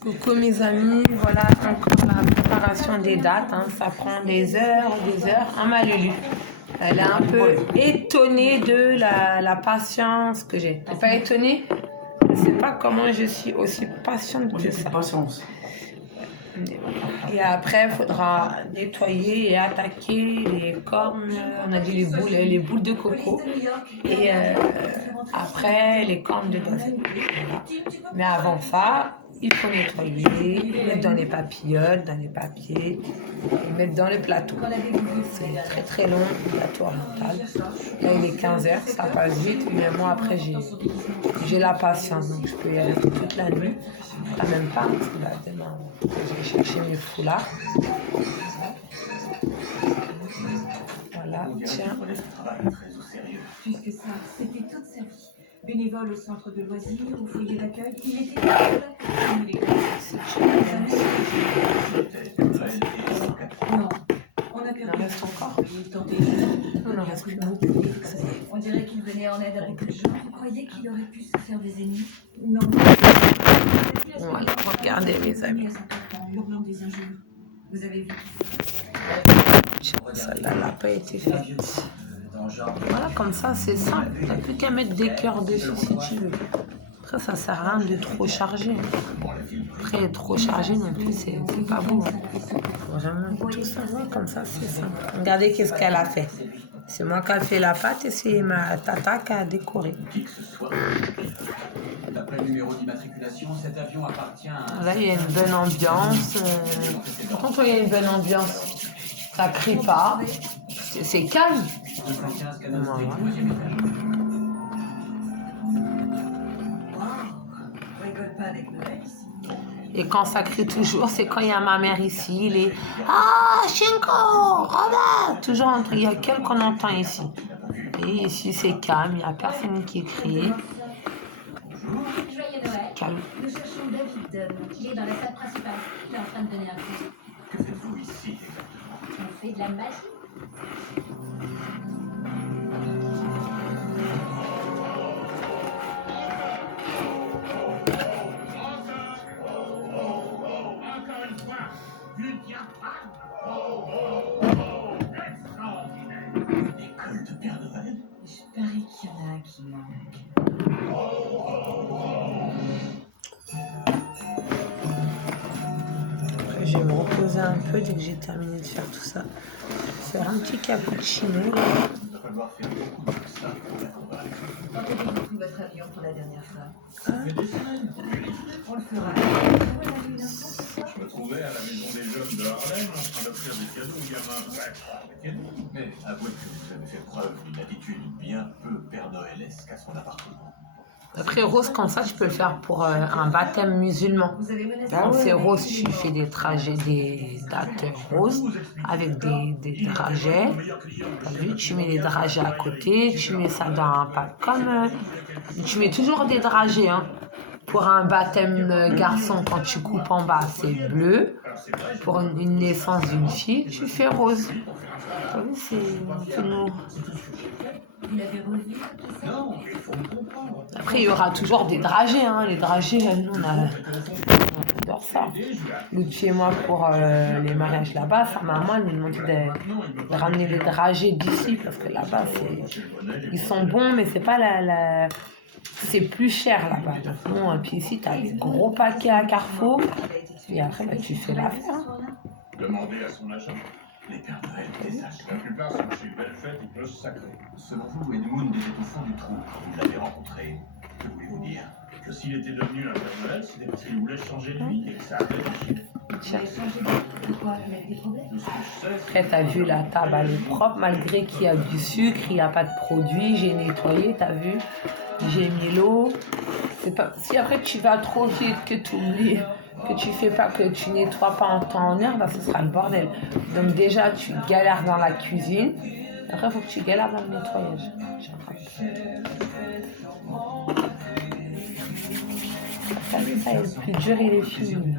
Coucou mes amis, voilà encore la préparation des dates, hein. Ça prend des heures, à ma Lulu. Elle est un peu étonnée de la patience que j'ai. T'es pas étonnée? Je sais pas comment je suis aussi patiente que ça. Patience. Et après, il faudra nettoyer et attaquer les cornes, on a dit les boules de coco. Et après, les cornes de gazelle. Voilà. Mais avant ça, il faut nettoyer, mettre dans les papillotes, dans les papiers, et mettre dans le plateau. C'est très très long, le plateau oriental. Là, il est 15h, ça passe vite, mais moi après, j'ai la patience, donc je peux y aller toute la nuit. Quand même pas, parce que là, demain, je vais chercher mes foulards. Voilà, tiens. Puisque ça, c'était toute sa vie. Bénévole au centre de loisirs, au foyer d'accueil, il était Non, on a perdu. Il en reste encore. On en reste plus beaucoup. On dirait qu'il venait en aide avec les gens. Vous croyez qu'il aurait pu se faire des ennemis? Non. Voilà, regardez mes amis. Hurlant des injures. Vous avez vu? Celle-là n'a pas été faite. Voilà, comme ça, c'est simple. Tu n'as plus qu'à mettre des cœurs dessus si tu veux. Après, ça sert à rien de trop charger. Après, trop chargé non plus, c'est pas beau. Vraiment, tout ça, ouais, comme ça, c'est simple. Regardez qu'est-ce qu'elle a fait. C'est moi qui ai fait la pâte et c'est ma tata qui a décoré. D'après le numéro d'immatriculation, cet avion appartient à... Là, il y a une bonne ambiance. Par contre, il y a une bonne ambiance. Ça crie pas. C'est calme. 215 Canal Street, 3e étage. On rigole pas avec Noël ici. Et quand ça crie toujours, c'est quand il y a ma mère ici. Il est Ah, Shinko, Robert. Toujours il y a quelqu'un qu'on entend ici. Et ici, c'est calme. Il n'y a personne qui crie. Joyeux Noël. Calme. Nous cherchons David. Il est dans la salle principale. Il est en train de donner un coup. Que faites-vous ici On fait de la magie. Encore une fois, tu ne tiens pas. Extraordinaire. L'école de Père Noël? Je parie qu'il y en a un qui manque. Après, je vais me reposer un peu dès que j'ai terminé de faire tout ça. Faire un petit cappuccino. Il va falloir faire beaucoup de ça pour la convaincre. Quand avez-vous pris votre avion pour la dernière fois? Ça fait des semaines. On le fera. Je me trouvais à la maison des jeunes de Harlem en train d'offrir des cadeaux aux gamins. Bref, des cadeaux. Mais avouez que vous avez fait preuve d'une attitude bien peu Père Noëlesque à son appartement. Après, rose, comme ça, tu peux le faire pour un baptême musulman. Vous avez menacé. Quand c'est rose, tu fais des trajets, des dates roses avec des dragées. T'as vu, tu mets les dragées à côté, tu mets ça dans un pack. Tu mets toujours des dragées, hein. Pour un baptême garçon, quand tu coupes en bas, c'est bleu. Pour une naissance d'une fille, tu fais rose. T'as vu, c'est nous. Vous l'avez revu? Non, il faut comprendre. Après, il y aura toujours des dragées, hein. Les dragées, nous, on adore ça. Lucie et moi, pour les mariages là-bas, sa maman, elle nous demandait de ramener les dragées d'ici, parce que là-bas, ils sont bons, mais c'est pas c'est plus cher là-bas. Donc, non, et puis ici, tu as des gros paquets à Carrefour, et après, bah, tu fais l'affaire. Demandez à son agent. Les Pères Noël désastres. La plupart sont chez Belle Fête ou Cloche Sacré. Selon vous, Edmund était au fond du trou quand vous l'avez rencontré. Que voulez-vous dire? Que s'il était devenu un Père Noël, c'était parce qu'il voulait changer de vie et que ça allait marcher. Vous avez changé de quoi? Il y a des problèmes? Tout ce que je sais, Après, tu as vu, la table, elle est propre, malgré qu'il y a du sucre, il n'y a pas de produit. J'ai nettoyé, tu as vu. J'ai mis l'eau. Pas... Si après, tu vas trop vite, que tu oublies, que tu fais pas, que tu nettoies pas en temps en heure, bah, ce sera le bordel. Donc déjà, tu galères dans la cuisine. Après, il faut que tu galères dans le nettoyage. T'as vu, ça, le plus dur, il est fini.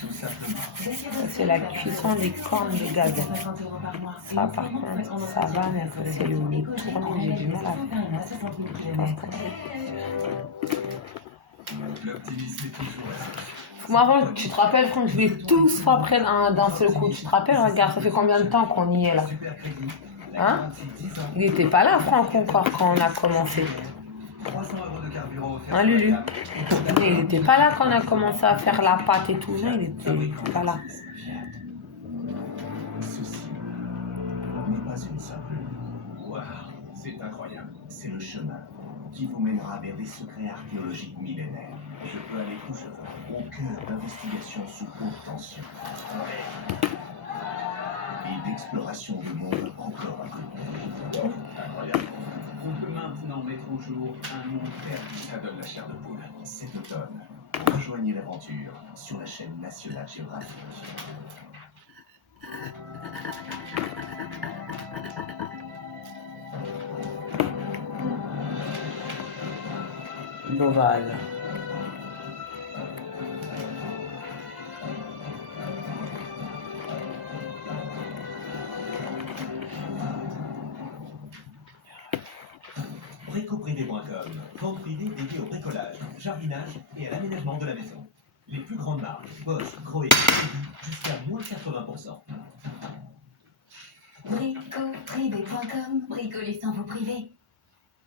Tout simplement. Ça, c'est la cuisson des cornes de gazelle. Ça, par contre, ça va, mais après, c'est le tourner, j'ai du mal à faire. L'optimisme est toujours là. Moi, avant, tu te rappelles, Franck, je voulais tous fois après d'un seul coup. Tu te rappelles, regarde, ça fait combien de temps qu'on y est là? Hein? Il n'était pas là, Franck, encore, quand on a commencé. Hein, Lulu? Mais il n'était pas là quand on a commencé à faire la pâte et tout. Non, il n'était pas là. Ceci n'est pas une simple. Waouh, c'est incroyable. C'est le chemin qui vous mènera vers des secrets archéologiques millénaires. Je peux aller où je veux, au cœur d'investigations sous haute tension. Et d'exploration de mondes encore inconnus. Incroyable. On peut maintenant mettre au jour un monde perdu. Ça donne la chair de poule. Cet automne, rejoignez l'aventure sur la chaîne National Geographic. L'ovale. Bricoprivé.com, vente privée dédiée au bricolage, jardinage et à l'aménagement de la maison. Les plus grandes marques, Bosch, Croé, jusqu'à moins 80%. Bricoprivé.com, bricoler sans vous priver.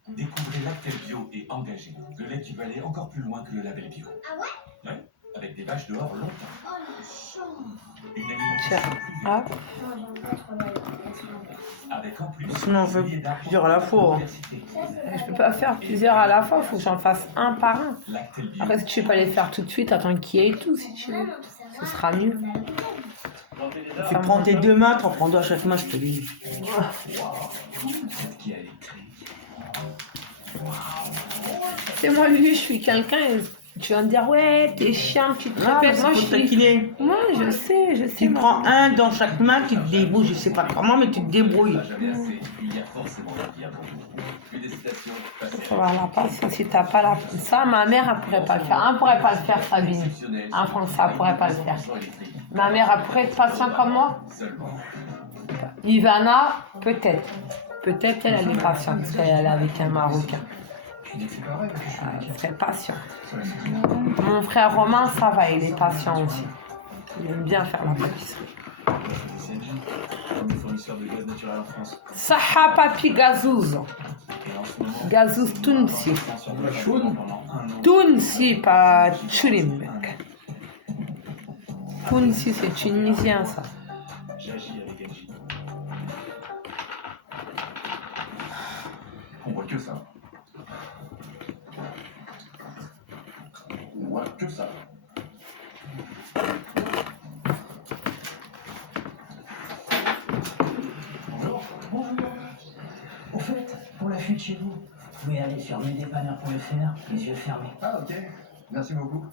Découvrez Lactel Bio et Engagé, le lait qui va aller encore plus loin que le label bio. Ah ouais? Ouais, avec des vaches dehors longtemps. Oh la chance! Une Tiens, alimentation plus hop. Non, j'aime pas trop l'alimentation. avec en plus Sinon, on fait plusieurs à la fois. Je peux pas faire plusieurs à la fois, il faut que j'en fasse un par un. Lactel Bio. Après, si tu veux pas les faire tout de suite, attends qu'il y ait tout si tu veux. Ce sera mieux. Tu prends tes deux mains, t'en prends deux à chaque main, je te dis. Cette qui est électrique. C'est moi, Lulu, je suis quelqu'un et tu vas me dire, ouais, t'es chiant, tu te Ah, mais répètes. c'est Moi, je pour suis. taquiner. Moi, je sais. Tu moi. prends un dans chaque main, tu te débrouilles, je sais pas comment, mais tu te débrouilles. Jamais assez, il y a forcément un bien pour vous. Félicitations, passez Tu vois, la patience, si t'as pas la. Ça, ma mère, elle pourrait pas le faire. Elle pourrait pas le faire, Sabine. En France, ça pourrait pas le faire. Ma mère, elle pourrait être patiente comme moi. Seulement. Ivana, peut-être. Peut-être elle est patiente parce qu'elle est avec un Marocain. Elle serait patiente. Mon frère Romain, ça va, il est patient aussi. Il aime bien faire la pâtisserie. Comme fournisseur de gaz naturel en France. Saha Papi Gazouz. Et en ce moment, Gazouz Tounsi. pendant un an. Tounsi, pas Tchoulimek. Tounsi, c'est tunisien ça. J'agis avec Engie. On voit que ça. On voit que ça. Bonjour. Bonjour. Au fait, pour la fuite chez vous, vous pouvez aller sur mesdépanneurs.fr, les yeux fermés. Ah ok. Merci beaucoup.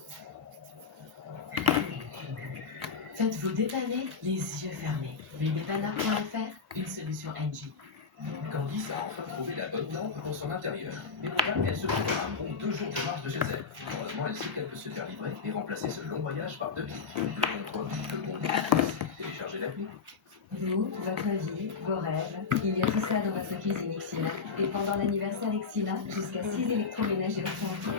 Faites-vous dépanner les yeux fermés. Mesdépanneurs.fr, une solution Engie. Candice a enfin trouvé la bonne lampe pour son intérieur. Mais voilà, elle se trouve à un bon 2 jours de marche de chez elle. Heureusement, elle sait qu'elle peut se faire livrer et remplacer ce long voyage par 2 clics. Le bon quoi, le bon télécharger l'appli. Vous, votre vie, vos rêves, il y a tout ça dans votre cuisine Xina. Et pendant l'anniversaire Xina, jusqu'à 6 électroménagers offerts.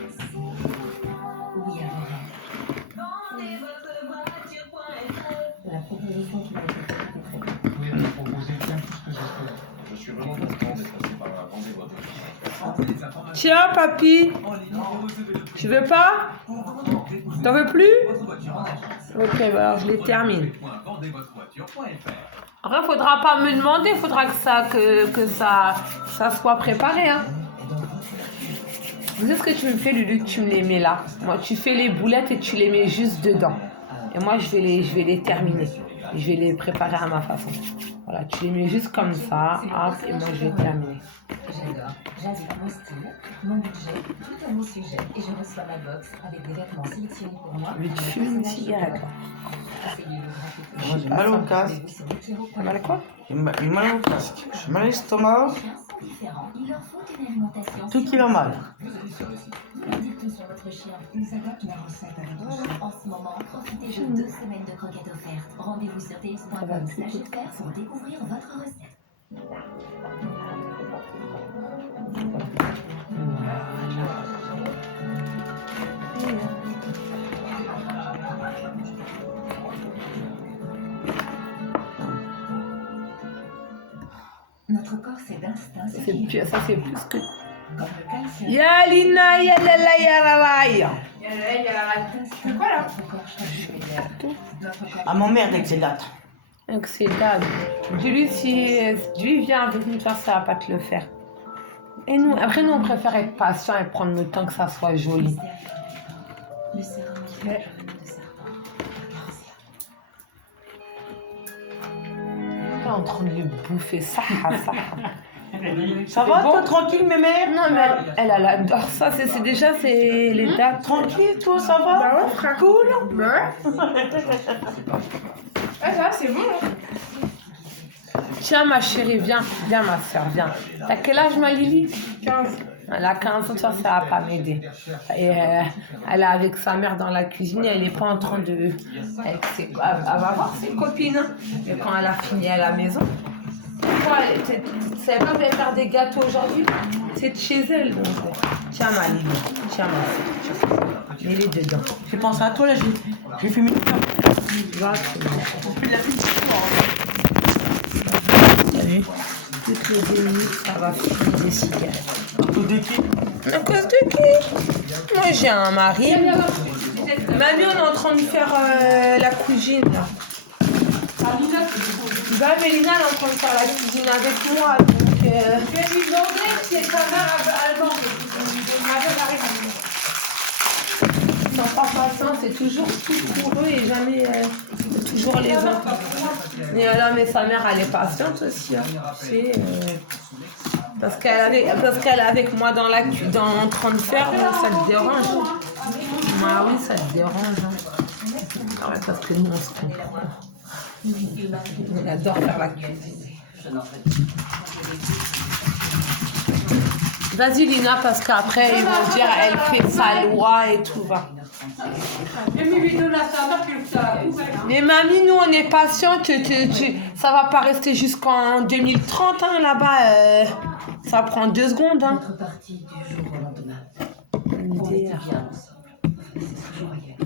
Oui, à vos rêves. La proposition qui m'a été faite est très bien. Vous pouvez me proposer bien plus que j'espère. Je suis vraiment content d'être passé par un rendez-vous à votre. Tiens, papy. Tu veux pas? T'en veux plus? Ok, bah alors je les termine. Après, faudra pas me demander, faudra que ça soit préparé. Hein. Vous savez ce que tu me fais, Lulu, que tu me les mets là? Moi, tu fais les boulettes et tu les mets juste dedans. Et moi, je vais les terminer. Je vais les préparer à ma façon. Voilà, tu les mets juste comme ça, hop, et moi, je vais terminer. J'adore. J'indique mon style, mon budget, tout à mon sujet. Et je reçois ma box avec des vêtements sélectionnés pour moi. Mais tu fumes une cigarette, là. Moi, j'ai mal au casque. T'as mal à quoi? J'ai mal au casque. J'ai mal à l'estomac. Il leur faut une alimentation. Tout qui va mal. Dites-tout sur votre chien. Ils adaptent la recette avec vous. En ce moment, profitez de 2 semaines de croquettes offertes. Rendez-vous sur tx.com/expert pour découvrir votre recette. Ça, c'est plus que... Ya Lina, ya la la, ya la la, ya. C'est quoi là? À mon mère dès que c'est date. Donc c'est dad. Dis-lui si lui vient avec nous faire ça, va pas te le faire. Et nous, après nous on préfère être patient et prendre le temps que ça soit joli. Le serment de serpent. T'es en train de lui bouffer ça. Ça va, toi, tranquille, mémé? Non mais elle adore ça. C'est déjà c'est les dates. Tranquille, toi, ça va? Bah ouais, frère. Cool. Ouais. Ah, ça va, c'est bon. Hein. Tiens ma chérie, viens ma soeur, viens. T'as quel âge ma Lily? 15. Elle a 15 ans, ça va pas m'aider. Et elle est avec sa mère dans la cuisine, elle est pas en train de... Elle va voir ses copines. Et quand elle a fini à la maison, pourquoi tu savais pas que j'allais faire des gâteaux aujourd'hui? C'est de chez elle. Donc. Tiens ma Lily, tiens ma soeur. Mets-les dedans. J'ai pensé à toi, là, j'ai fait mes... Va, Salut. Toutes les 2 minutes, ça va fumer des cigarettes. De qui? À cause de qui? Moi j'ai un mari. Mamie, on est en train de faire la cuisine là. Bah, Mélina, elle est en train de faire la cuisine avec moi. Donc, Je vais lui demander si sa mère allemande. sans pas patient, c'est toujours tout pour eux et jamais toujours les autres. Et là, mais sa mère, elle est patiente aussi. Hein. Tu sais, parce qu'elle est avec moi dans en train de faire, ça te dérange. Ah oui, ça te dérange. Hein. Ouais, parce que nous, on se comprend. On adore faire la cuisine. Vas-y Lina, parce qu'après ils vont dire elle fait sa loi et tout va. Mais mamie, nous on est patiente, ça va pas rester jusqu'en 2030 hein, là-bas, ça prend 2 secondes. Hein. Notre partie du jour au lendemain. On était bien ensemble. C'est ce que je voyais.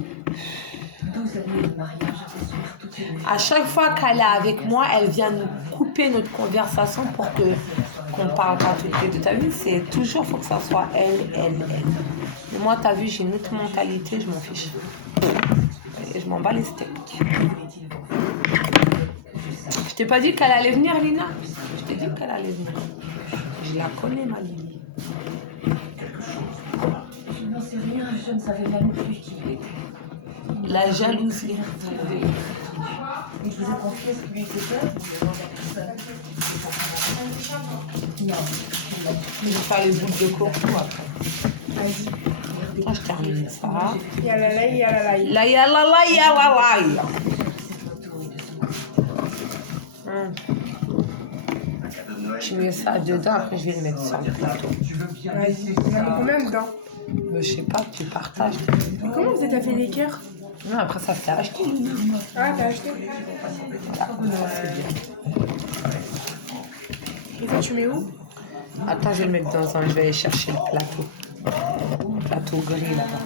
12 années de mariage, c'est sûr, toute une vie. À chaque fois qu'elle est avec moi, elle vient nous couper notre conversation pour qu'on parle pas toutes les deux. T'as vu, c'est toujours, faut que ça soit elle. Mais moi, t'as vu, j'ai une autre mentalité, je m'en fiche. Et je m'en bats les steaks. Je t'ai pas dit qu'elle allait venir, Lina? Je t'ai dit qu'elle allait venir. Je la connais, ma Lily. Je n'en sais rien, je ne savais même plus qui il était. La jalousie. Il vous a confié ce qui lui était fait? Non. Je vais faire les boules de coco après. Vas-y. Moi, je termine ça. Yalala, yalala. La yalala, yalala. Je mets ça dedans, après je vais le mettre sur le plateau. Vas-y. On a mis combien dedans? Mais je sais pas, tu partages. Mais comment vous êtes fait des cœurs? Non, après ça c'est acheté. Ah, t'as acheté? Voilà, c'est bien. Et ça, tu mets où? Attends, je vais le mettre dans un. Je vais aller chercher le plateau. Le plateau gris là-bas.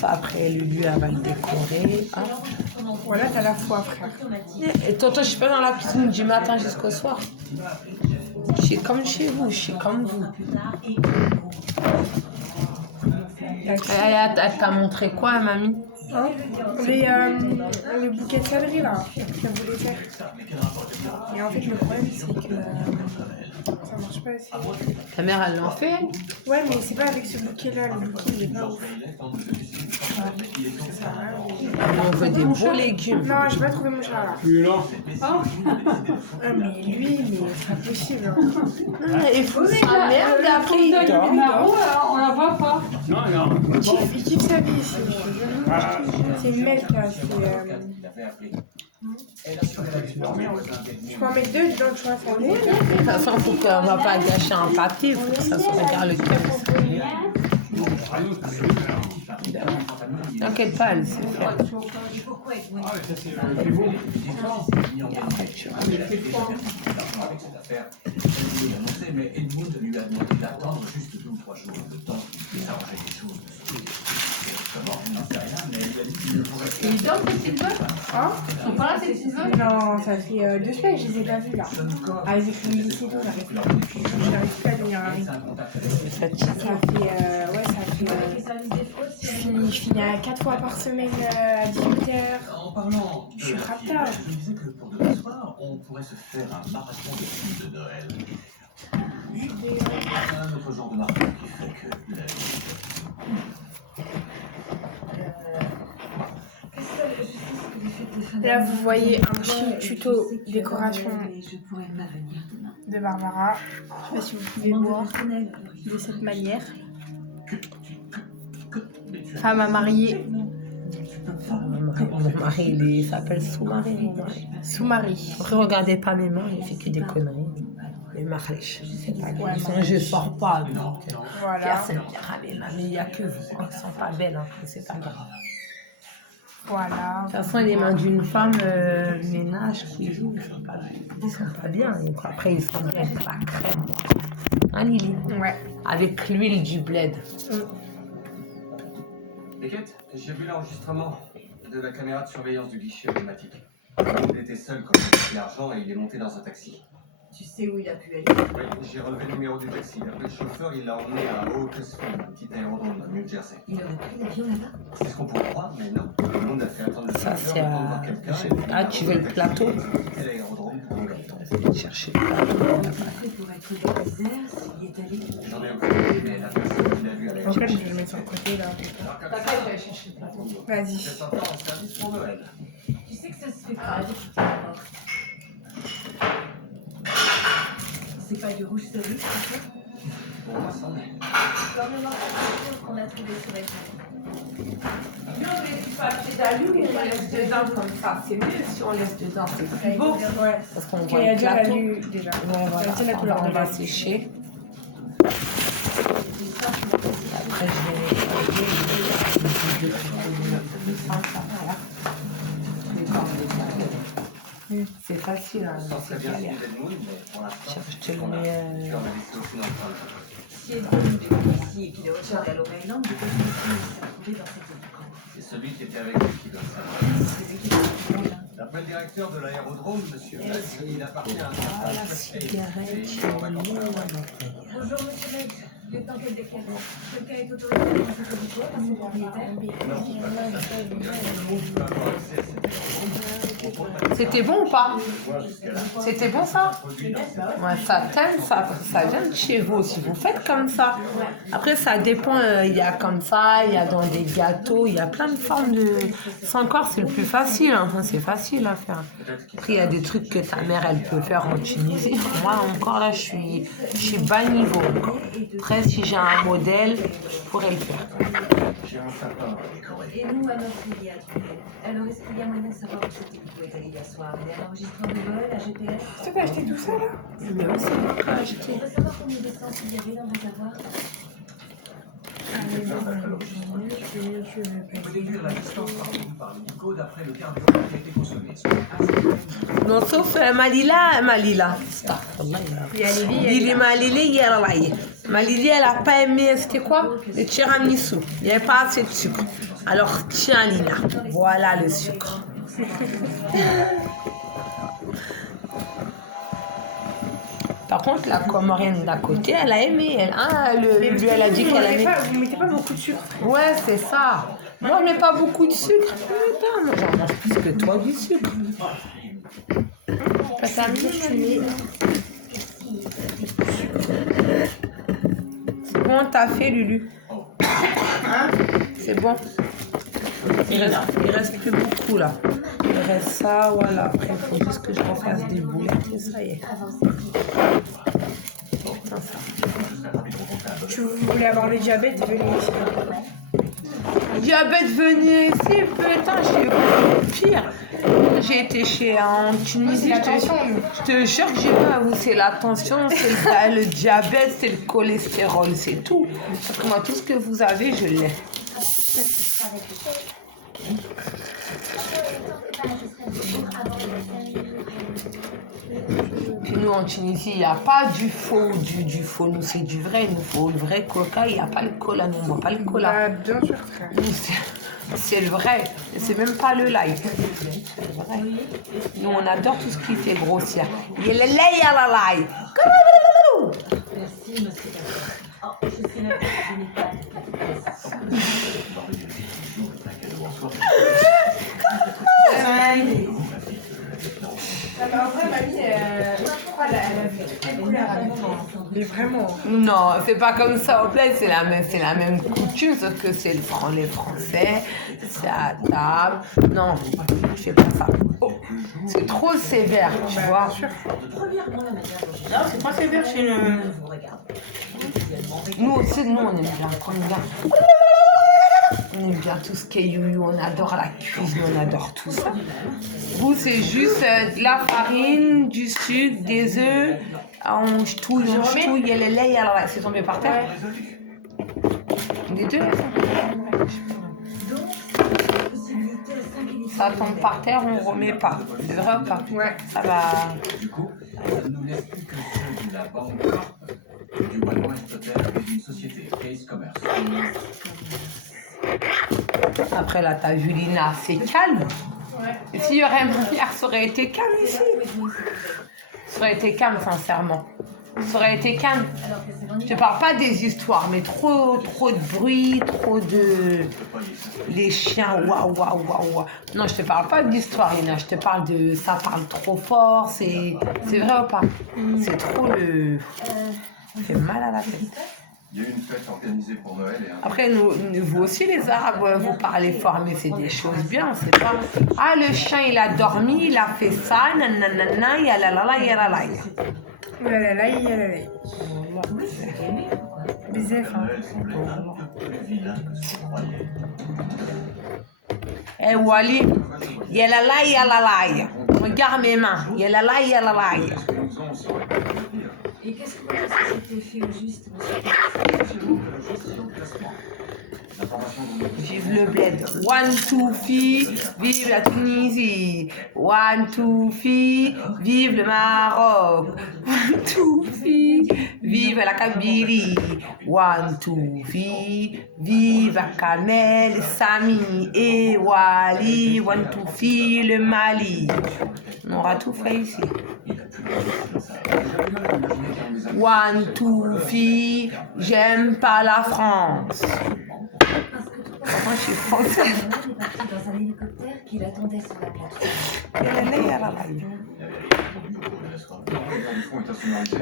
Ça, après, Lulu, elle va le décorer. Hein. Voilà, t'as la foi, frère. Et toi, je suis pas dans la cuisine du matin jusqu'au soir. Je suis comme chez vous, je suis comme vous. Elle t'a montré quoi, mamie? Hein? Le bouquet de céleri là, ça voulait faire. Et en fait, le problème, c'est que ça marche pas assez. Ta mère, elle l'en fait, elle? Ouais, mais c'est pas avec ce bouquet là, le bouquet il est pas ouf. On veut des beaux légumes. Non, j'ai pas trouvé mon chat là. Ah, mais lui, mais c'est pas possible. Hein. Il faut sa merde, après il dort. On la voit pas. Il kiffe sa vie ici. C'est une mec là, je peux en mettre 2 dedans, tu vois, ça va. De toute façon, faut qu'on va pas gâcher un papier, il faut que ça se regarde le cœur. T'inquiète pas, elle sait faire. Mais Edmund lui a demandé d'attendre juste 2 ou 3 jours, le temps de s'arranger les choses. Comment? On n'en sait rien, mais il a dit qu'il ne pourrait Ils dorment ces petites vaches? Hein? Ils sont pas là ces petites vaches? Non, ça fait 2 semaines que je les ai pas vus là. Avec le lycée, j'arrive plus à venir à Paris. Ça fait, je finis à 4 fois par semaine à 18h. En parlant Je suis de rapta. Je me disais que pour demain soir, on pourrait se faire un marathon de films de Noël. Un autre genre de marathon qui fait que la Là, vous voyez un petit tuto décoration de Barbara. Je sais pas si vous pouvez voir de cette manière. Femme à marier. Mon mari, il s'appelle Soumari, mon mari. Soumari. Après, regardez pas mes mains, il fait que des conneries. Les mariches, c'est pas grave. Je sors pas, donc Voilà. personne ne dira, mais il n'y a que vous, qui ne sont pas belles, hein, c'est pas grave. Voilà. De toute façon, les mains d'une femme, ménage, cuisine, ils sont pas bien. Donc, après, ils sont bien avec la crème. Hein, Lily? Ouais. Avec l'huile du bled. T'inquiète, j'ai vu l'enregistrement de la caméra de surveillance du guichet automatique. Il était seul quand il a pris l'argent et il est monté dans un taxi. Tu sais où il a pu aller? Oui, j'ai relevé le numéro du taxi. Après le chauffeur, il l'a emmené à Oakesfield, un petit aérodrome dans le New Jersey. Il aurait pris l'avion là-bas? C'est ce qu'on pourrait croire, mais non. Tout le monde a fait attendre le Ça, chauffeur, c'est le temps de à... voir quelqu'un. Ah, tu veux le plateau? C'est l'aérodrome pour Angoulême. Je vais chercher le plateau. C'est pour être des misères s'il y est allé. J'en ai aucune idée, mais la personne qui l'a vu à En l'aéroport. fait, je vais le mettre sur le côté là. Alors comme Papa, ça, je vais chercher le plateau. Vas-y. c'est encore en service pour Noël. Tu sais que ça se fait pas de quitter la porte. C'est pas du rouge solide, c'est ça? Bon, on va s'en aller. Comme le morceau qu'on a trouvé sur Internet. Non, mais tu peux acheter d'alu et on laisse dedans comme ça. C'est mieux si on laisse dedans, c'est plus beau. Ouais. Parce qu'on Il voit y a le déjà la plateau. lue déjà. Ouais, voilà. C'est la couleur On de va la sécher. Après, je vais nettoyer. C'est facile, hein. Ça serait C'est bien galère. s'il y avait de mouille, mais pour l'instant, Je te le on a mets. pu en laisser aucune empreinte. Si elle est venue ici et qu'il est au Charles à Long Island, de quoi il s'est retrouvé dans cette école? C'est celui qui était avec lui qui doit le savoir. C'est lui qui l'a trouvé là. D'après le directeur de l'aérodrome, monsieur Metz, il appartient à un Ah, la certain cigarette, et il est en vacances à Hawaï. Bonjour monsieur Metz, lieutenant Quelqu'un est autorisé à aller dans cet auditoire par son propriétaire? Non, pas tout ça. Il y a un qui peut avoir accès à cet aérodrome. C'était bon ou pas? Moi, jusqu'à là, C'était bon ça? produit dans Ouais, ça t'aime, ça vient de chez vous si vous faites comme ça. Après, ça dépend, il y a comme ça, il y a dans des gâteaux, il y a plein de formes de... Ça encore, c'est le plus facile, hein. C'est facile à faire. Après, il y a des trucs que ta mère, elle peut faire en Tunisie. Moi, encore là, je suis bas niveau encore. Après, si j'ai un modèle, je pourrais le faire. j'ai un sapin à décorer. Et nous, alors, il y a trouvé. Alors, est-ce qu'il y a moyen de savoir où c'était que vous êtes allé hier soir? Il y a un enregistreur de vol, un GPS? Tu t'as acheté tout ça là? Mais aussi, On veut savoir combien d'essence il y avait dans le réservoir? Allez, bon, On peut déduire la distance parcourue par l'hélico d'après le carburant qui a été consommé. Non, sauf Malila. Astaghfirullah, il y a les billes. Lili Malili, Yarwaye. Malili, elle n'a pas aimé, c'était quoi? Le tiramisu. Il n'y avait pas assez de sucre. Alors, tiens, Lina, voilà le sucre. Par contre, la Comorienne d'à côté, elle a aimé. Elle a dit qu'elle aimait. Vous mettez pas beaucoup de sucre. Ouais, c'est ça. Moi, je mets pas beaucoup de sucre. Putain, moi, j'en mange plus que toi du sucre. T'as terminé, c'est bon, t'as fait, Lulu. Hein? C'est bon. Il reste plus beaucoup, là. Il reste ça, voilà. Après, il faut juste que je refasse des boulettes et ça y est. Putain, ça. Tu voulais avoir le diabète, venez ici. Diabète, venez ici, putain, j'ai eu pire. J'ai été en Tunisie, je te jure que j'ai pas à vous, c'est la tension, c'est le diabète, c'est le cholestérol, c'est tout. Parce que moi, tout ce que vous avez, je l'ai. Puis nous, en Tunisie, il n'y a pas du faux, du faux, nous, c'est du vrai. Il nous faut le vrai coca, il n'y a pas le cola, nous, on ne boit pas le cola. Bah, bien sûr, frère. C'est le vrai. C'est même pas le light. C'est le vrai. Nous, on adore tout ce qui fait grossière. Il y a le lait à la laille. Merci, monsieur. Oh, je suis là, je n'ai pas de Après, mamie, elle a vu toutes les couleurs avec moi. Mais vraiment. Non, c'est pas comme ça au bled, c'est la même coutume, sauf que c'est les Français, c'est à table. Non, je fais pas ça. Oh, c'est trop sévère, tu vois. Non, c'est pas sévère chez le. Nous aussi, nous, on aime bien quand on vient. On aime bien tout ce qui est youyou, on adore la cuisine, on adore tout ça. Vous, c'est juste de la farine, du sucre, des œufs, on ch'touille, il y a le lait, il y a la... C'est tombé par terre. Les deux, ça tombe par terre, on remet pas. C'est vrai ou pas? Ouais. Ça va... Du coup, ça ne nous laisse plus que ceux de la banque, du One West Hotel et d'une société, Case Commerce. Après là, t'as vu Lina, c'est calme. Et s'il y aurait ma mère, ça aurait été calme ici. Ça aurait été calme, sincèrement. Ça aurait été calme. Je te parle pas des histoires, mais trop de bruit, trop de... Les chiens, waouh, waouh, waouh, waouh. Non, je te parle pas d'histoire, Lina. Je te parle de... Ça parle trop fort, c'est vrai ou pas? C'est trop le... Ça fait mal à la tête. Il y a eu une fête organisée pour Noël et un... Après, vous aussi, les Arabes, vous parlez fort, mais c'est des choses bien, c'est pas... Ah, le chien, il a dormi, il a fait ça, nanana, yalalala, yalalala. Yalalala, yalalala. Bizarre, hein. Noël semblait un peu plus vilain que ce qu'on croyait. Eh, Wally, yalalala, yalalala. Regarde mes mains, yalalala, yalalala. Et qu'est-ce que la société fait au juste, monsieur? Vive le bled. One, two, filles, vive la Tunisie. One, two, filles, vive le Maroc. One, two, filles, vive la Kabylie. One, two, filles, vive Kamel, Sami et Wali. One, two, filles, le Mali. On aura tout fait ici. One, two, filles, j'aime pas la France. Moi, je suis française. Il est parti dans un hélicoptère qui l'attendait sur la plateforme.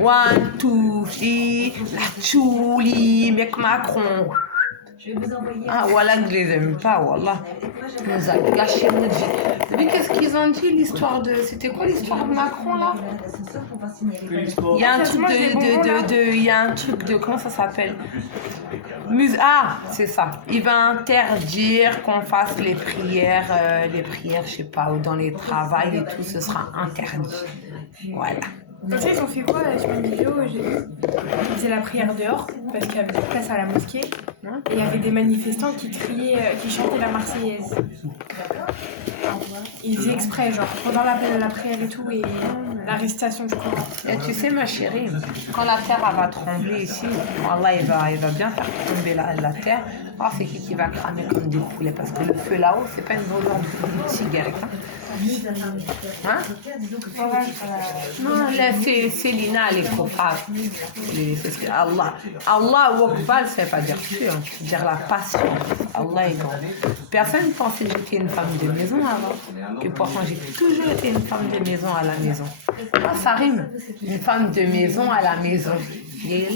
One, two, three, la Tchouli, mec Macron. Je vais vous envoyer... Ah, voilà, je les aime pas, voilà. Ils nous a gâché notre vie. Vous savez qu'est-ce qu'ils ont dit, l'histoire de... C'était quoi l'histoire de Macron, là? Il y a un truc il y a un truc de... Comment ça s'appelle? Ah, c'est ça. Il va interdire qu'on fasse les prières, je sais pas, ou dans les travails et tout, ce sera interdit. Voilà. Tu sais, ils ont fait quoi là sur une vidéo? J'ai vu. Ils faisaient la prière dehors parce qu'il y avait des places à la mosquée. Et il y avait des manifestants qui criaient, qui chantaient la Marseillaise. Ils faisaient exprès, genre pendant la prière et tout, et la récitation du Coran. Et tu sais, ma chérie, quand la terre elle va trembler ici, Allah il va bien faire tomber la terre. Ah, c'est qui va cramer comme des poulets? Parce que le feu là-haut, c'est pas une voleur de cigarette. Hein? Non, là, c'est Lina, les kofars. Allah. Allah ou Akbar, ça ne veut pas dire feu, hein. Ça veut dire la passion. Allah est grand. Personne ne pensait que j'étais une femme de maison avant. Et pourtant, j'ai toujours été une femme de maison à la maison. Ah, ça rime. Une femme de maison à la maison. Les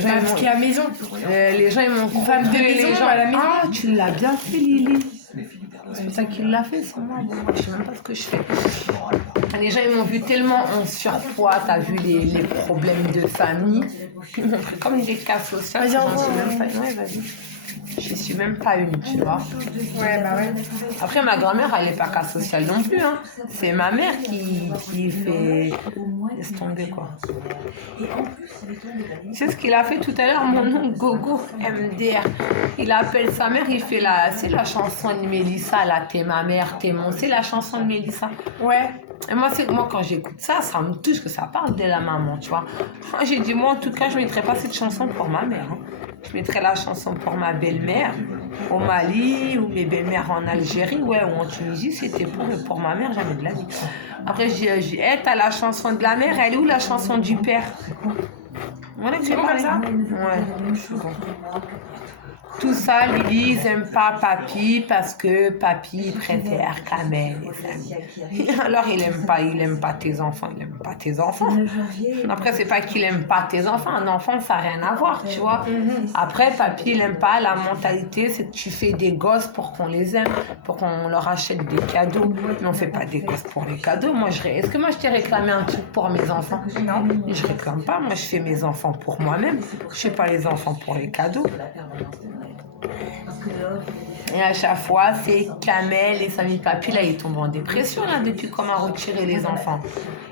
gens, Parce qu'il y a maison. Les gens, ils m'ont Une femme de maison à la maison. Ah, tu l'as bien fait, Lily. C'est pour ça qu'il l'a fait, c'est moi. Bon, moi, je sais même pas ce que je fais. Les gens, ils m'ont vu tellement en surpoids, t'as vu les problèmes de famille. Ils m'ont pris comme des cas sociaux. J'en suis même pas. Ouais, vas-y. Je suis même pas une, tu vois. Ouais, bah ouais. Après, ma grand-mère, elle n'est pas cas sociale non plus, hein. C'est ma mère qui fait... Laisse tomber, quoi. Tu sais ce qu'il a fait tout à l'heure, mon oncle Gogo, MDR. Il appelle sa mère, il fait c'est la chanson de Mélissa, là, t'es ma mère, t'es mon... C'est la chanson de Mélissa. Ouais. Et moi, quand j'écoute ça, ça me touche que ça parle de la maman, tu vois. J'ai dit, moi, en tout cas, je ne mettrai pas cette chanson pour ma mère. Hein. Je mettrai la chanson pour ma belle-mère au Mali, ou mes belles-mères en Algérie, ouais, ou en Tunisie, c'était pour ma mère, jamais de la vie. Après, je dis, hey, t'as la chanson de la mère, elle est où la chanson du père? Voilà que j'ai parlé. Ouais, c'est bon. Tout ça, Lily, ils n'aiment pas Papy parce que Papy préfère Kamel et famille. Alors, il aime pas tes enfants, il aime pas tes enfants. Après, c'est pas qu'il aime pas tes enfants, un enfant, ça n'a rien à voir, tu vois. Après, Papy, il aime pas la mentalité, c'est que tu fais des gosses pour qu'on les aime, pour qu'on leur achète des cadeaux. Mais on fait pas des gosses pour les cadeaux. Est-ce que moi, je t'ai réclamé un truc pour mes enfants? Non, je réclame pas. Moi, je fais mes enfants pour moi-même. Je fais pas les enfants pour les cadeaux. Et à chaque fois, c'est Kamel et Samy Papy, là, ils tombent en dépression, là, depuis qu'on m'a retiré les enfants.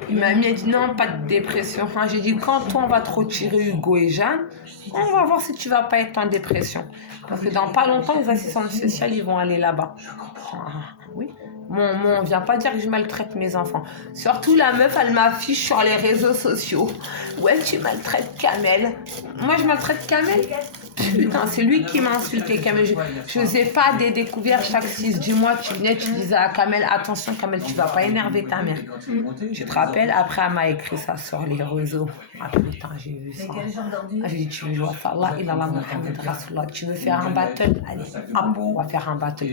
Il m'a dit, non, pas de dépression. Enfin, j'ai dit, quand toi, on va te retirer Hugo et Jeanne, on va voir si tu vas pas être en dépression. Parce que dans pas longtemps, les assistants sociaux, ils vont aller là-bas. Oui. On vient pas dire que je maltraite mes enfants. Surtout la meuf, elle m'affiche sur les réseaux sociaux. Ouais, tu maltraites Kamel. Moi, je maltraite Kamel. Putain, c'est lui qui m'a insulté, Kamel. Je faisais pas des découvertes chaque 6 mois. Tu venais, tu disais à Kamel, attention Kamel, tu vas pas énerver ta mère. Tu te rappelles, après elle m'a écrit ça sur les réseaux. Ah putain, j'ai vu ça. J'ai dit, tu veux jouer à Allah, il a la Mohamed Rasulullah. Tu veux faire un battle? Allez, hop, on va faire un battle.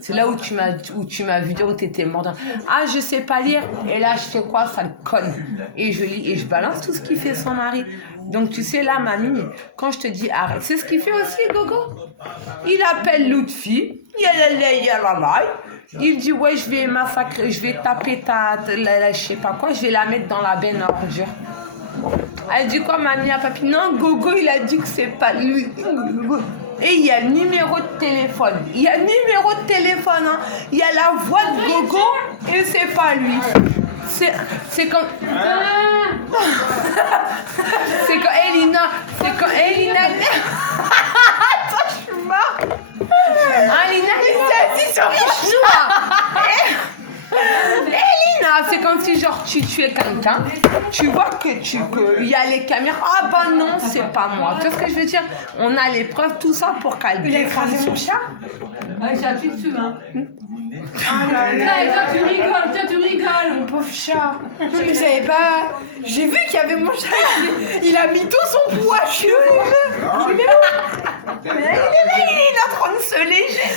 C'est là où tu m'as vu dire où tu étais mort. Ah, je sais pas lire. Et là, je fais quoi? Ça le conne. Et je lis et je balance tout ce qu'il fait son mari. Donc, tu sais, là, mamie, quand je te dis arrête, c'est ce qu'il fait aussi, Gogo. Il appelle Lutfi, il dit, ouais, je vais massacrer, je vais taper je sais pas quoi, je vais la mettre dans la benne à ordures. Elle dit quoi, mamie, à papy? Non, Gogo, il a dit que c'est pas lui. Et il y a le numéro de téléphone. Il y a le numéro de téléphone, hein. Il y a la voix de Gogo et c'est pas lui. C'est quand... c'est quand Elina... Attends, je suis morte. Elina, elle s'est assise sur mon genou. Elina, c'est comme si genre tu tuais quelqu'un, tu vois que y a les caméras, ah bah non, c'est pas moi. Tu vois ce que je veux dire? On a les preuves, tout ça pour qu'elle défende son chat. J'appuie dessus, hein. Ah là là. Toi tu rigoles. Mon pauvre chat. Je savais pas. J'ai vu qu'il y avait mon chat. Il a mis tout son poids chez nous. Il est en train de se lécher,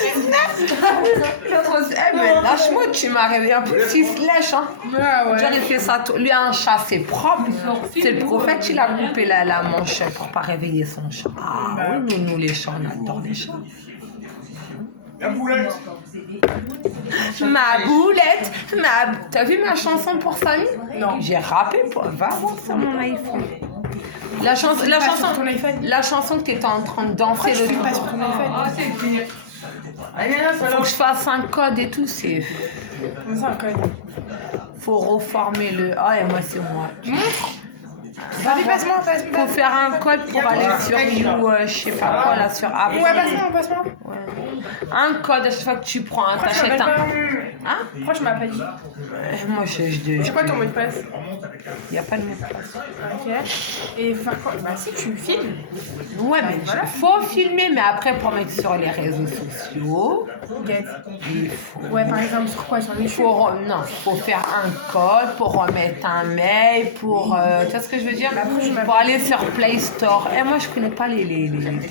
il est en train de se... Eh ben, lâche-moi, tu m'as réveillé un peu s'il se lèche, hein. Ah ouais. Genre, il fait ça, lui, un chat, c'est propre. C'est le prophète, il a coupé la manche pour pas réveiller son chat. Ah oui, nous les chats, on adore les chats. La boulette. Ma boulette, T'as vu ma chanson pour Samy? Non. J'ai rappé pour... Va voir sur mon iPhone. La chanson que t'étais en train de danser le pas sur ton iPhone. Oh, c'est pire. Faut que je fasse un code et tout, c'est... C'est un code. Faut reformer le... Ah, et moi, c'est moi. Vas-y, passe-moi. Faut faire un code pour aller sur You, je sais pas quoi, là, sur Apple. Ouais, passe-moi. Ouais. Un code à chaque fois que tu prends un, t'achètes un... Hein? Pourquoi je m'as pas dit? Moi, c'est quoi ton mot de passe? Il n'y a pas de mot de passe. Ok. Et faire quoi? Bah si, tu filmes. Ouais, mais voilà. Faut filmer, mais après, pour mettre sur les réseaux sociaux, il faut... Ouais, par exemple, sur quoi? Sur YouTube? Non, faut faire un code pour remettre un mail, pour... tu vois ce que je veux dire? Pour aller sur Play Store. Et moi, je connais pas les téléphones.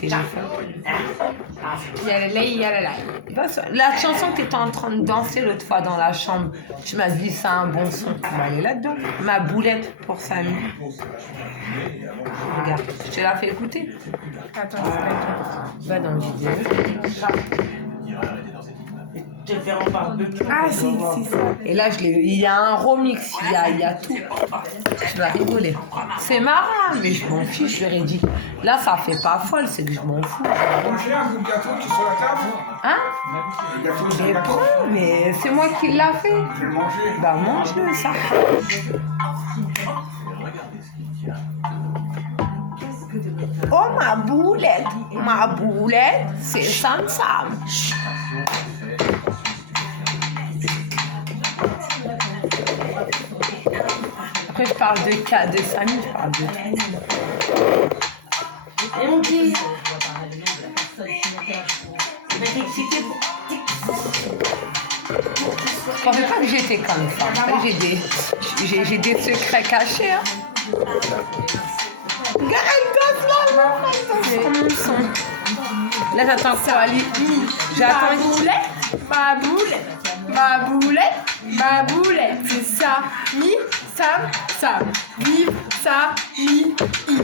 La chanson que tu étais en train de danser l'autre fois dans la chambre, tu m'as dit c'est un bon son. On va aller là-dedans. Ma boulette pour Samy. Regarde, je te la fais écouter. Attends, va dans le vidéo. Ah, c'est ça. Et là, il y a un remix, il y a tout. Tu vas rigoler. C'est marrant, mais je m'en fiche, je leur ai dit. Là, ça fait pas folle, c'est que je m'en fous. Manger un bout de gâteau qui est sur la table? Hein? Le gâteau sur Mais la table? mais c'est moi qui l'a fait. Je vais le manger. Bah, mange-le, ça. Oh, ma boulette, c'est Sam. Après, je parle de Samy, je parle de tout. Et mon petit. Je vais t'exciter pour. Je pensais pas que j'étais comme ça. Après, j'ai des secrets cachés. Hein. Regarde, mon son. Là, j'attends quoi, Ali? J'attends. Ma boulette, c'est ça, mi, sam, vive, ça, mi, i,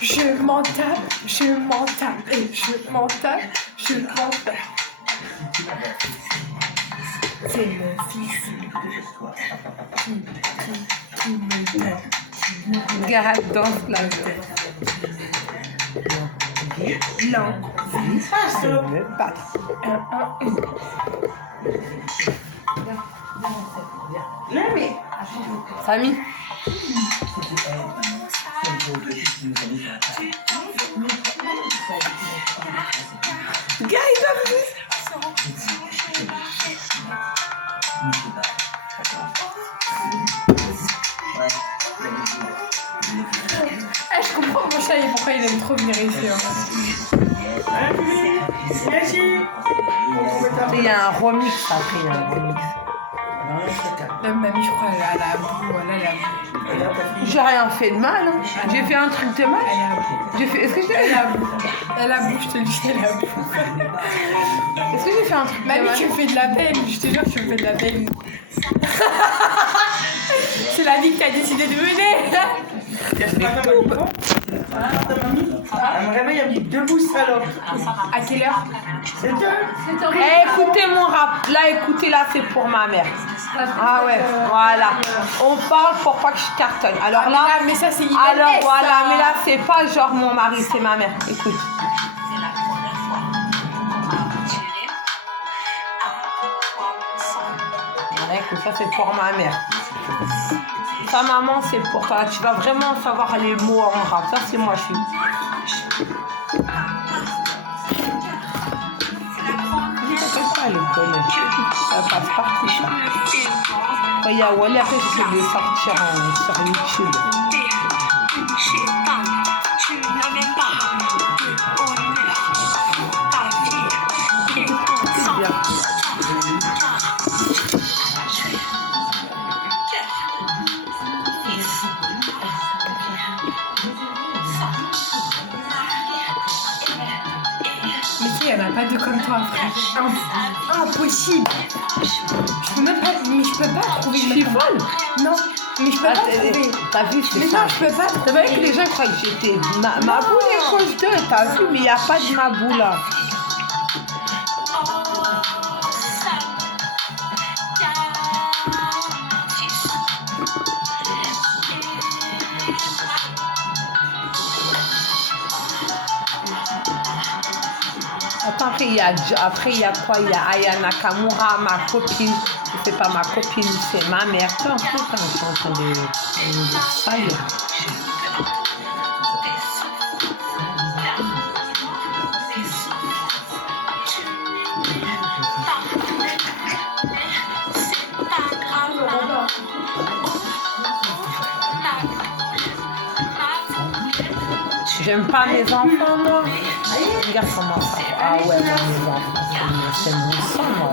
je m'en tape, et je m'en tape. C'est mon fils qui me donne. Regarde, danse là. L'envie de me battre. Mais. Samy. Gars, il doit je comprends mon chat et pourquoi il aime trop venir ici. Il y a un remix après, il y a un remix. Même mamie, je crois, elle a la boue. J'ai rien fait de mal. Hein. J'ai fait un truc de mal. J'ai fait. Est-ce que j'ai. Elle a boue, je te le dis, elle a boue. Est-ce que j'ai fait un truc de mal? Mamie, tu me fais de la peine, je te jure, tu me fais de la peine. C'est la vie que t'as décidé de mener. Elle me réveille, elle me dit debout, salope. À quelle heure? 7 heures. Eh, écoutez mon rap. Là, écoutez, là, c'est pour ma mère. Ah ouais, voilà. On parle pour pas que je cartonne. Alors là, mais ça, c'est alors voilà, mais là, c'est pas genre mon mari, c'est ma mère. Écoute. Voilà, écoute, ça, c'est pour ma mère. Ta maman, c'est pour toi. Tu vas vraiment savoir les mots en rap. Ça, c'est moi, je suis. Pas le bonheur. Ça passe partout, ça. Quand il y a Wally, après, j'essaie de sortir sur YouTube. C'est bien. Mais tu sais, il n'y en a pas deux comme toi, frère. Impossible. Je peux même pas, mais je peux pas trouver. Je suis folle. Non, mais je peux pas trouver. T'as vu, c'est Mais ça. non, je peux pas trouver. T'as vu que les gens croient que j'étais Mabou les causes d'eux, t'as vu, mais il n'y a pas de Mabou là. Attends, après, il y a quoi? Il y a Aya Nakamura, ma copine. C'est pas ma copine, c'est ma mère. Toi, en plus, je suis en train de salir. J'aime pas mes enfants, moi. Regarde comment ça. Ah ouais, moi, mes enfants, c'est mon sang, moi.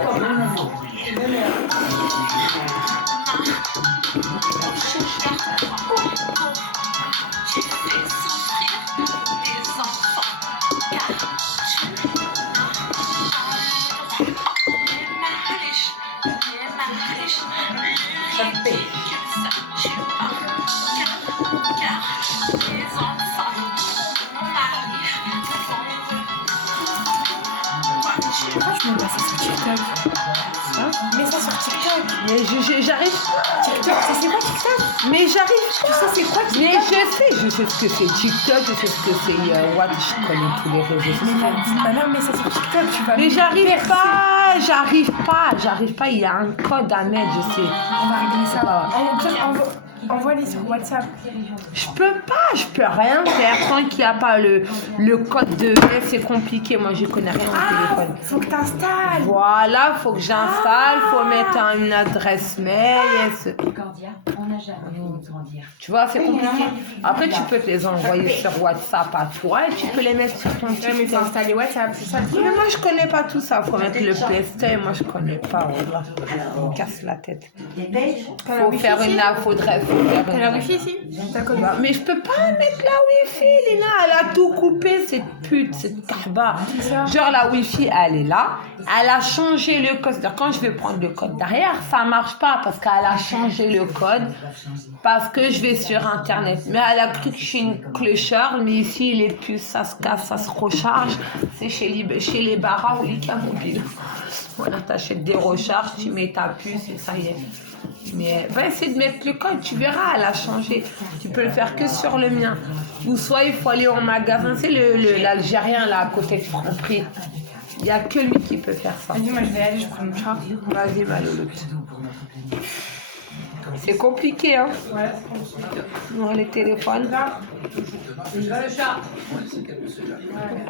Pourquoi tu me mets ça sur TikTok? Hein? Mets ça sur TikTok. Mais j'arrive pas. TikTok, c'est quoi TikTok? Mais j'arrive pas. Tu sais c'est quoi TikTok? Mais je sais ce que c'est TikTok, je sais ce que c'est What, je connais tous les réseaux sociaux. Mais non, mais ça sur TikTok, tu vas. Mais j'arrive pas, il y a un code à mettre, je sais. On va régler ça. Envoie-les sur WhatsApp. Je peux rien faire tant qu'il n'y a pas le code de c'est compliqué. Moi, je connais rien au téléphone. Faut que t'installes. Voilà, faut que j'installe, faut mettre une adresse mail. Cordia, on n'a jamais fini de grandir. Tu vois, c'est compliqué. Après, tu peux te les envoyer sur WhatsApp à toi et tu peux les mettre sur ton Ouais, mais TikTok. faut installer WhatsApp, c'est ça le Mais problème. moi, je connais pas tout ça. Faut mettre le Play Store. Moi, je connais pas. Wallah. On me casse la tête. Faut faire faudrait faire T'as la wifi ici? T'as quoi? Bah, mais je peux pas mettre la wifi, Lina, elle a tout coupé, cette pute, cette kahba. Genre la wifi, elle est là, elle a changé le code. C'est-à-dire quand je vais prendre le code derrière, ça marche pas parce qu'elle a changé le code parce que je vais sur internet. Mais elle a cru que je suis une clocharde, mais ici les puces, ça se casse, ça se recharge. C'est chez les Bara ou les Mobile. Voilà, t'achètes des recharges, tu mets ta puce et ça y est. Mais va essayer de mettre le code, tu verras, elle a changé. Tu peux le faire que sur le mien. Ou soit il faut aller au magasin, c'est l'Algérien là à côté de Franprix. Il n'y a que lui qui peut faire ça. Vas-y, moi je vais aller, je prends mon chat. Vas-y, ma louloute. C'est compliqué, hein? Ouais, c'est compliqué. Non, les téléphones. Là, Le chat.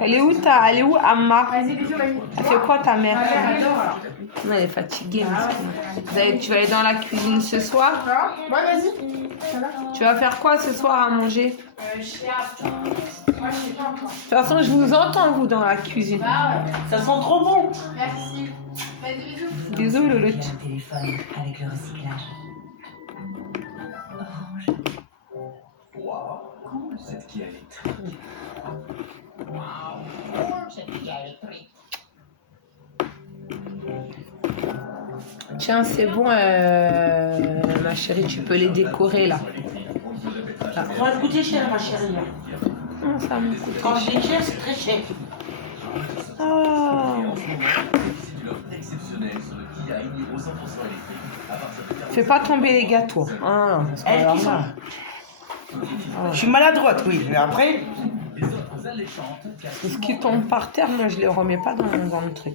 Elle est où, Amma? vas-y, bisous, mamie. Elle fait quoi ta mère? Ouais, j'adore alors. Non, elle est fatiguée, mais tu vas aller dans la cuisine ce soir? Ouais, vas-y. Ça va? Tu vas faire quoi ce soir à manger? Je sais pas. Moi, je sais pas encore. De toute façon, je vous entends, vous, dans la cuisine. Ça sent trop bon. Merci. Vas-y, bisous. Bisous, Louloute. Un téléphone avec le recyclage. Orange. Waouh, cette Kia électrique. Tiens, c'est bon, ma chérie, tu peux les décorer, là. Ça va te coûter cher, ma chérie. Non, ça me coûte. Quand je dis cher, c'est très cher. Oh. Exceptionnel sur le Kia Niro 100% électrique. À partir de Fais pas tomber les gâteaux. Ah, parce que alors là... Je suis maladroite, oui. Mais après, Ce qui tombe par terre, moi, je les remets pas dans le truc.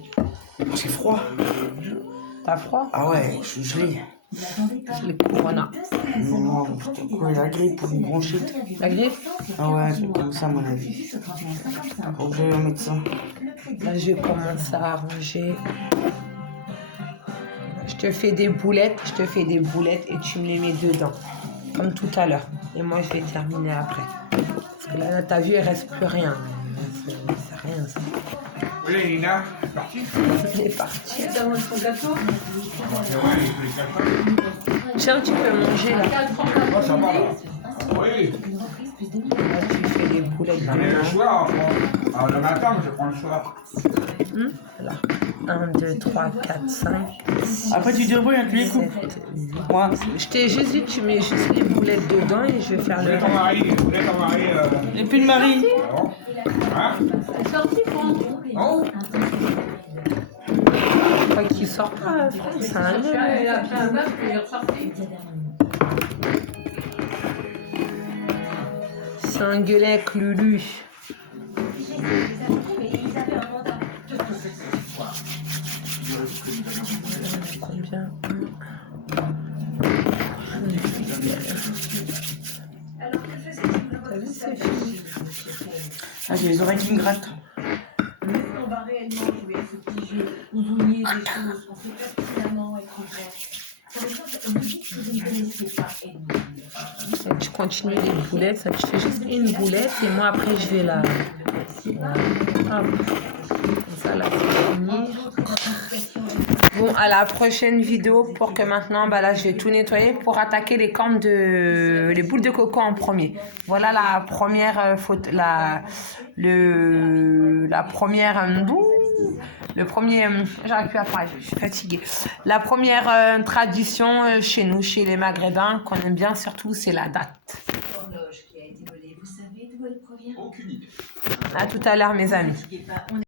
c'est froid. T'as froid? Ah ouais, je suis gelé. Je les Corona. Non, putain, quoi, la grippe ou une bronchite. La grippe? Ah ouais, c'est comme ça, à mon avis. Faut que j'aille au médecin. Là, je commence à arranger. Je te fais des boulettes et tu me les mets dedans. Comme tout à l'heure. Et moi, je vais terminer après. Parce que là, t'as vu, il reste plus rien. C'est rien, ça. Oui, Lina, c'est parti. Il est parti. Tu as mangé ton gâteau? Tiens, tu peux manger, là. Oh, ça va, là. Oui. Là, tu fais des boulettes Mais le dedans. soir, alors le matin, je prends le soir. Voilà. 1, 2, 3, 4, 5, 6, Après, tu débrouilles avec les coupes. 7, 8. Moi, Je t'ai juste dit, tu mets juste les boulettes dedans et je vais faire le Ton mari, ton mari. et puis le mari. Bon. Hein? C'est sorti, quoi. Oh. Quoi qu'il sort pas, frère, c'est un Tu as pris un bain, puis il est ressorti. C'est un gueulet avec Lulu. Combien? T'as vu, c'est fini. Ah, j'ai les oreilles qui me grattent. On va réellement jouer à ce petit jeu où vous niez des choses qu'on sait pertinemment être vraies. Par exemple, vous dites que vous ne connaissez pas Edmond. Donc, tu continues les boulettes, ça, tu fais juste une boulette et moi après je vais la... Hop. Comme ça, là, c'est fini. Bon, à la prochaine vidéo pour que maintenant, bah là, je vais tout nettoyer pour attaquer les cornes de... les boules de coco en premier. Voilà la première photo, le premier, j'arrive plus à parler, je suis fatiguée. La première tradition chez nous, chez les Maghrébins, qu'on aime bien surtout, c'est la date. L'horloge qui a été volée, vous savez d'où elle provient? Aucune idée. À tout à l'heure, mes amis. N'hésitez pas, on